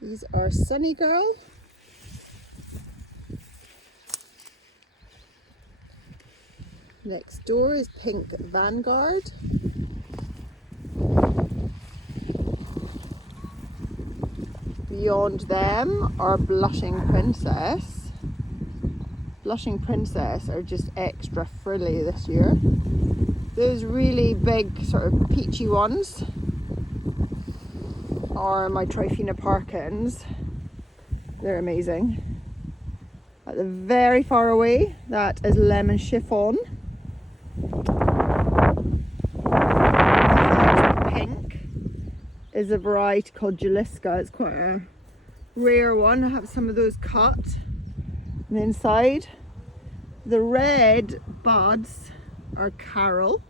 These are Sunny Girl. Next door is Pink Vanguard. Beyond them are Blushing Princess. Blushing Princess are just extra frilly this year. Those really big sort of peachy ones are my Tryphena Parkins. They're amazing. At the very far away, that is Lemon Chiffon. Pink is a variety called Juliska. It's quite a rare one. I have some of those cut on the inside. The red buds are Carol.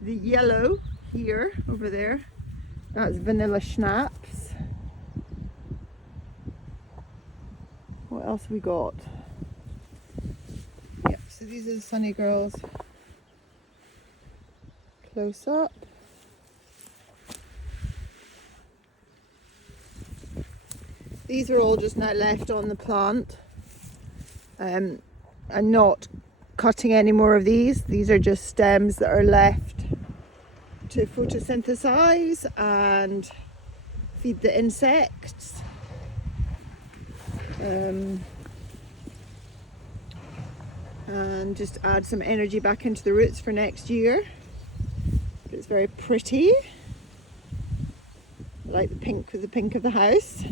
The yellow here, over there, that's Vanilla Schnapps. What else have we got? Yep, so these are the Sunny Girls. Close up. These are all just now left on the plant. I'm not cutting any more of these. These are just stems that are left to photosynthesize and feed the insects. And just add some energy back into the roots for next year. It's very pretty. I like the pink with the pink of the house.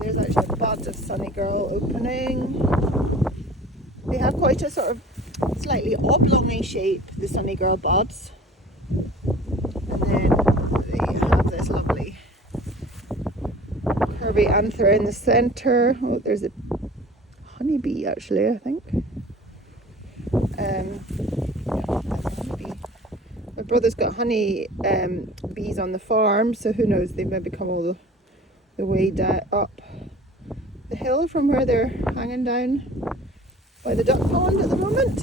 There's actually a bud of Sunny Girl opening. They have quite a sort of slightly oblong shape, the Sunny Girl buds. And then they have this lovely curvy anther in the centre. Oh, there's a honeybee actually, I think. Honeybee. My brother's got honey bees on the farm, so who knows, they maybe come all the way down up the hill from where they're hanging down by the duck pond at the moment.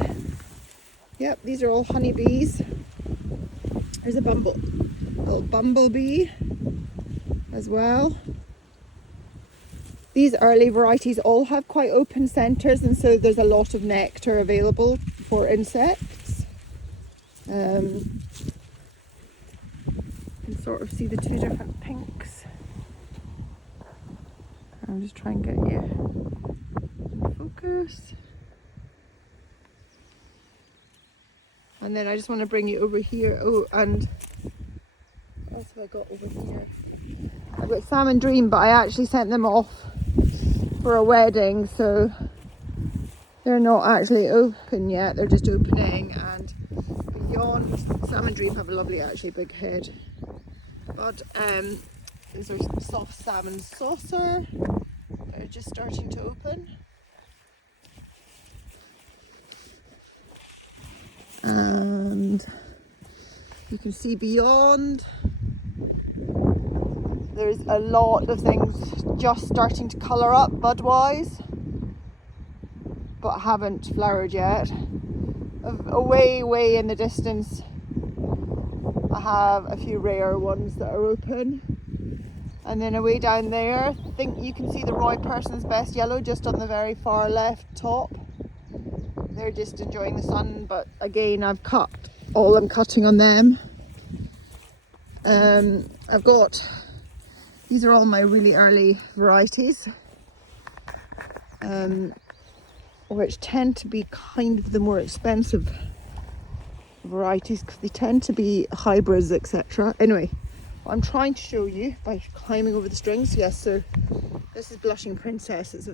Yep, these are all honeybees. There's a little bumblebee as well. These early varieties all have quite open centres, and so there's a lot of nectar available for insects. You can sort of see the two different pinks. I'm just trying to get you in focus. And then I just want to bring you over here. Oh, and what else have I got over here? I've got Salmon Dream, but I actually sent them off for a wedding, so they're not actually open yet. They're just opening. And beyond, Salmon Dream have a lovely, actually big head. But these are soft salmon saucer. They're just starting to open. And you can see beyond, there's a lot of things just starting to colour up bud-wise, but haven't flowered yet. Way in the distance, I have a few rare ones that are open. And then away down there, I think you can see the Roy Person's Best Yellow just on the very far left top. They're just enjoying the sun, but again, I've cut all I'm cutting on them. I've got, these are all my really early varieties, which tend to be kind of the more expensive varieties because they tend to be hybrids, etc. Anyway, what I'm trying to show you by climbing over the strings, yes, so this is Blushing Princess. It's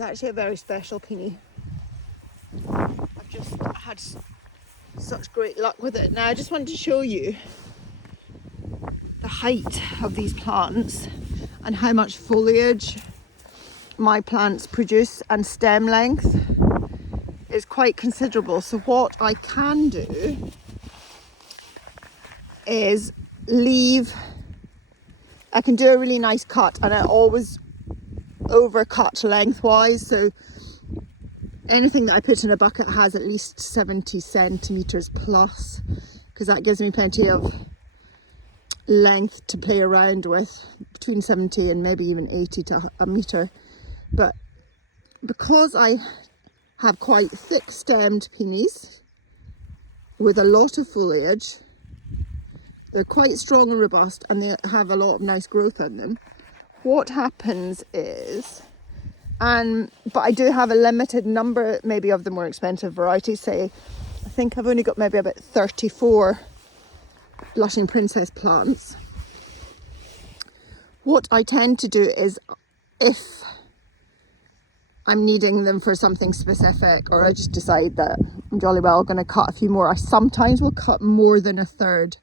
actually a very special peony. I've just had such great luck with it. Now I just wanted to show you the height of these plants and how much foliage my plants produce, and stem length is quite considerable. So what I can do is I can do a really nice cut, and I always overcut lengthwise, so anything that I put in a bucket has at least 70 centimetres plus, because that gives me plenty of length to play around with, between 70 and maybe even 80 to a metre. But because I have quite thick stemmed peonies with a lot of foliage, they're quite strong and robust, and they have a lot of nice growth on them. What happens is, but I do have a limited number maybe of the more expensive varieties. Say, I think I've only got maybe about 34 blushing princess plants. What I tend to do is, if I'm needing them for something specific, or I just decide that I'm jolly well going to cut a few more, I sometimes will cut more than a third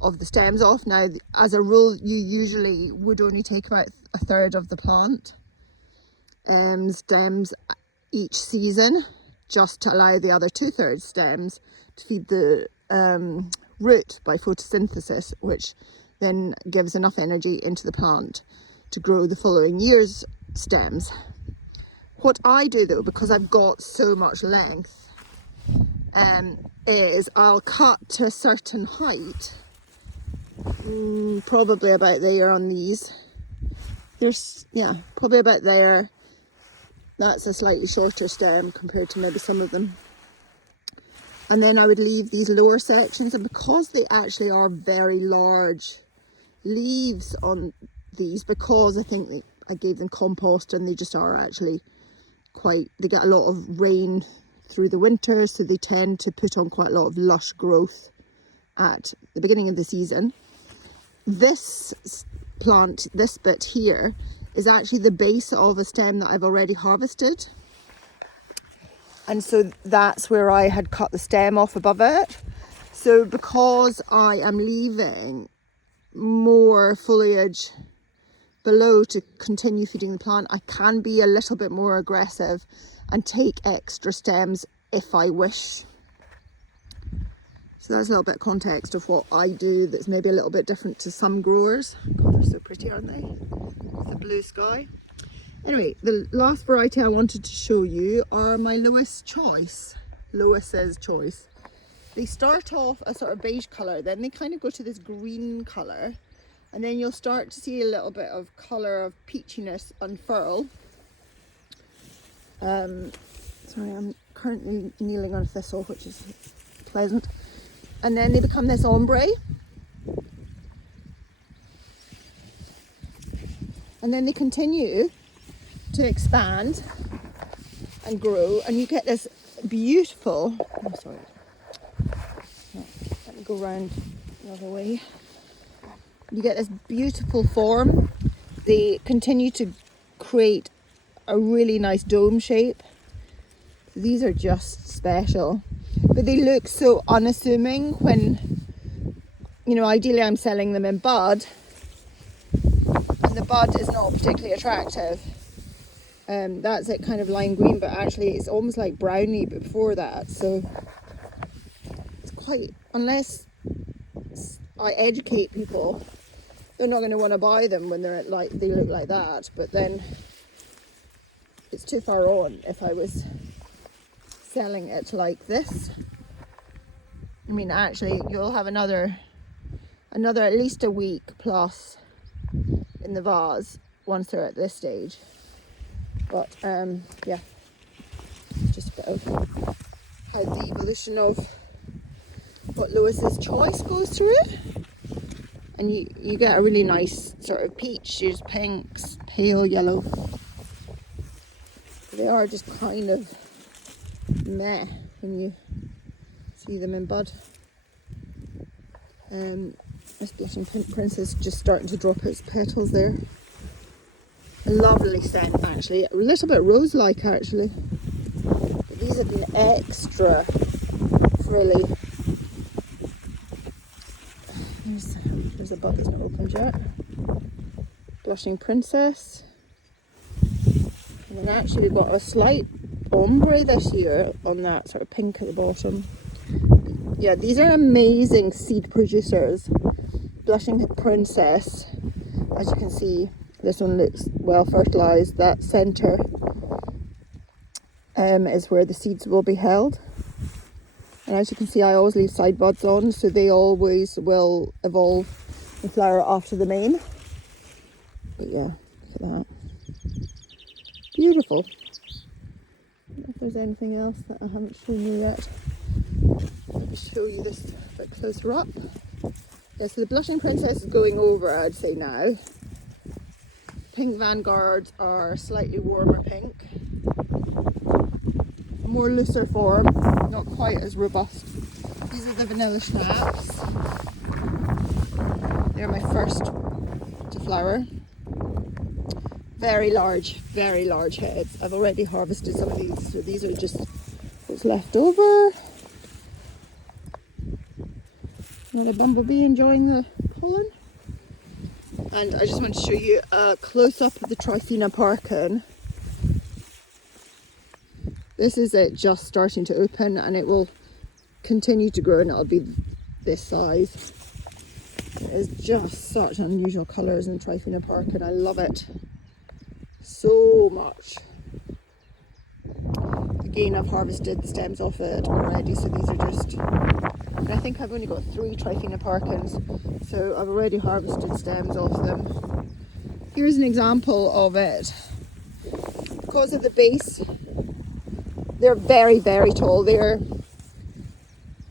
of the stems off. Now, as a rule, you usually would only take about a third of the plant stems each season, just to allow the other 2/3 stems to feed the root by photosynthesis, which then gives enough energy into the plant to grow the following year's stems. What I do though, because I've got so much length, is I'll cut to a certain height, probably about there on these. There's, yeah, probably about there. That's a slightly shorter stem compared to maybe some of them. And then I would leave these lower sections, and because they actually are very large leaves on these, because I think I gave them compost and they just are actually they get a lot of rain through the winter, so they tend to put on quite a lot of lush growth at the beginning of the season. This plant, this bit here, is actually the base of a stem that I've already harvested. And so that's where I had cut the stem off above it. So because I am leaving more foliage below to continue feeding the plant, I can be a little bit more aggressive and take extra stems if I wish. So that's a little bit of context of what I do that's maybe a little bit different to some growers. God, they're so pretty, aren't they? With the blue sky. Anyway, the last variety I wanted to show you are my Lewis's Choice. They start off a sort of beige colour, then they kind of go to this green colour, and then you'll start to see a little bit of colour of peachiness unfurl. Sorry, I'm currently kneeling on a thistle, which is pleasant. And then they become this ombre. And then they continue to expand and grow, and you get this beautiful, let me go round the other way. You get this beautiful form. They continue to create a really nice dome shape. These are just special, but they look so unassuming when, you know, ideally I'm selling them in bud, and the bud is not particularly attractive. That's it, kind of lime green, but actually it's almost like brownie before that. So it's quite, unless I educate people, they're not going to want to buy them when they look like that. But then it's too far on if I was selling it like this. I mean, actually you'll have another at least a week plus in the vase once they're at this stage. But yeah, just a bit of how the evolution of what Lewis's Choice goes through. And you get a really nice sort of peach. There's pinks, pale yellow. They are just kind of meh when you see them in bud. This blushing princess just starting to drop its petals there. A lovely scent, actually, a little bit rose-like actually. But these have been extra frilly. There's a bud that's not opened yet. Blushing princess. And then actually we've got a slight ombre this year on that sort of pink at the bottom. Yeah, these are amazing seed producers. Blushing princess, as you can see, this one looks well fertilised. That centre is where the seeds will be held. And as you can see, I always leave side buds on, so they always will evolve the flower after the main. But yeah, look at that. Beautiful. I don't know if there's anything else that I haven't shown you yet. Let me show you this a bit closer up. Yeah, so the Blushing Princess is going over, I'd say now. Pink Vanguards are slightly warmer pink. More looser form, not quite as robust. These are the Vanilla Schnapps. They're my first to flower. Very large heads. I've already harvested some of these, so these are just what's left over. Another bumblebee enjoying the pollen. And I just want to show you a close-up of the Tryphena parkin. This is it just starting to open, and it will continue to grow, and it'll be this size. It is just such unusual colours in Tryphena parkin. I love it so much. Again, I've harvested the stems off it already, so these are just, and I think I've only got 3 Tryphena parkins, so I've already harvested stems off them. Here's an example of it. Because of the base, they're very tall. They're,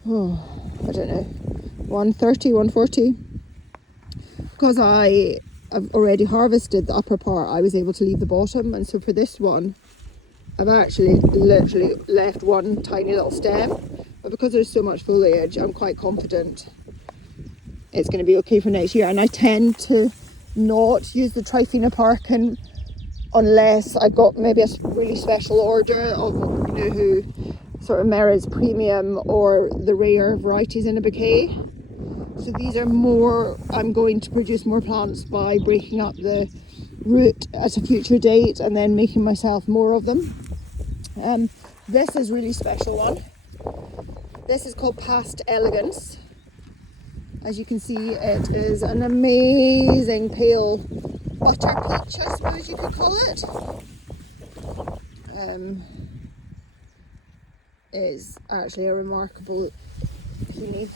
I don't know, 130, 140. Because I've already harvested the upper part, I was able to leave the bottom, and so for this one I've actually literally left one tiny little stem, but because there's so much foliage, I'm quite confident it's going to be okay for next year. And I tend to not use the Tryphena parkin unless I've got maybe a really special order of, you know, who sort of merits premium or the rare varieties in a bouquet. So these are more, I'm going to produce more plants by breaking up the root at a future date and then making myself more of them. This is a really special one. This is called Past Elegance. As you can see, it is an amazing pale butter peach, I suppose you could call it. It's actually a remarkable peony.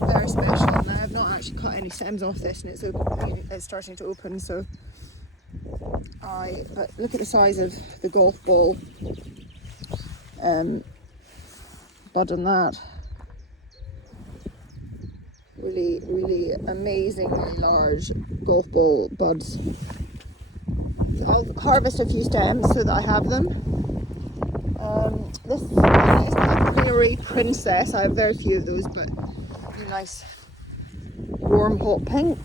Very special. Now I've not actually cut any stems off this, and it's starting to open, so but look at the size of the golf ball bud on that. Really amazingly large golf ball buds. So I'll harvest a few stems so that I have them. This is Peony Princess. I have very few of those, but really nice warm hot pink.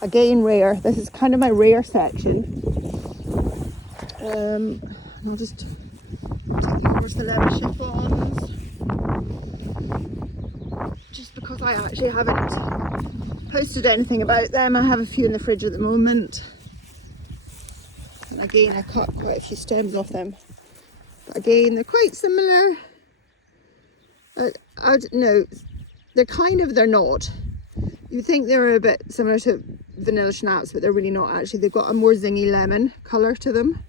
Again, rare. This is kind of my rare section. I'll just take you over to the leather chiffons. Just because I actually haven't posted anything about them. I have a few in the fridge at the moment. And again, I cut quite a few stems off them. But again, they're quite similar. I don't know. They're not. You'd think they were a bit similar to Vanilla Schnapps, but they're really not actually. They've got a more zingy lemon colour to them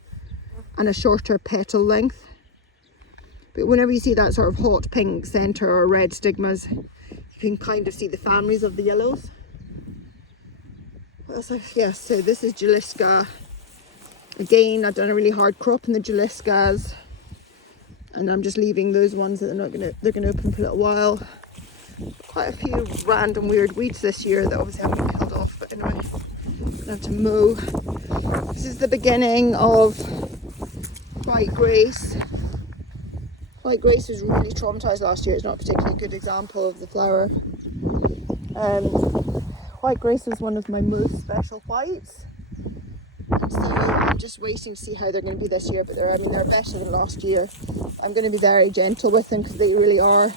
and a shorter petal length. But whenever you see that sort of hot pink centre or red stigmas, you can kind of see the families of the yellows. What else? Yes, so this is Jalisca. Again, I've done a really hard crop in the Jaliscas, and I'm just leaving those ones that they're gonna open for a little while. Quite a few random weird weeds this year that obviously haven't been killed off, but anyway, I'm gonna have to mow. This is the beginning of White Grace. White Grace was really traumatised last year. It's not a particularly good example of the flower. White Grace is one of my most special whites. And so I'm just waiting to see how they're going to be this year, but they're better than last year. I'm going to be very gentle with them because they really are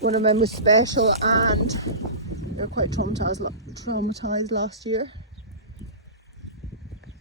one of my most special, and they're quite traumatised last year.